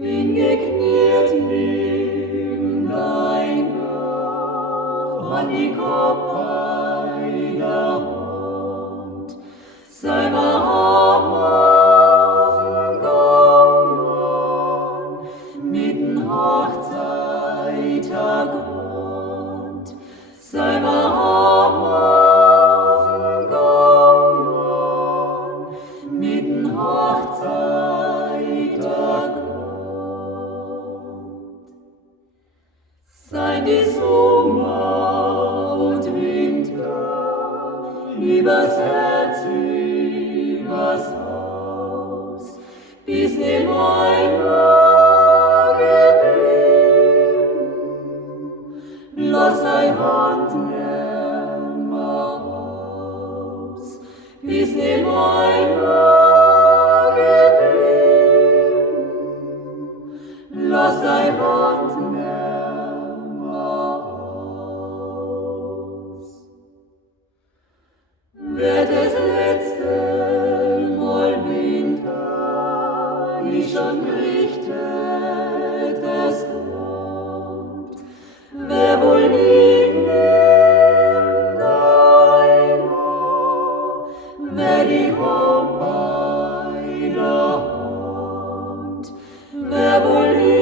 Hingekniet nimm dein Nach an die Kopfei der Hand, sei beham auf'n Gang mitten Hochzeittag und sei beham auf'n Gang mitten Hochzeittag und sei die Sommer und Winter übers Herz, übers Haus, bis dem Eimer geblieben. Lass dein Hand nimmer aus, bis dem Eimer geblieben. Lass dein Hand nimmer aus. Wird das letzte Mal Winter, wie schon gerichtet es kommt, wer wohl ihn nimmt einmal, wer die Hand bei der Hand, wer wohl ihn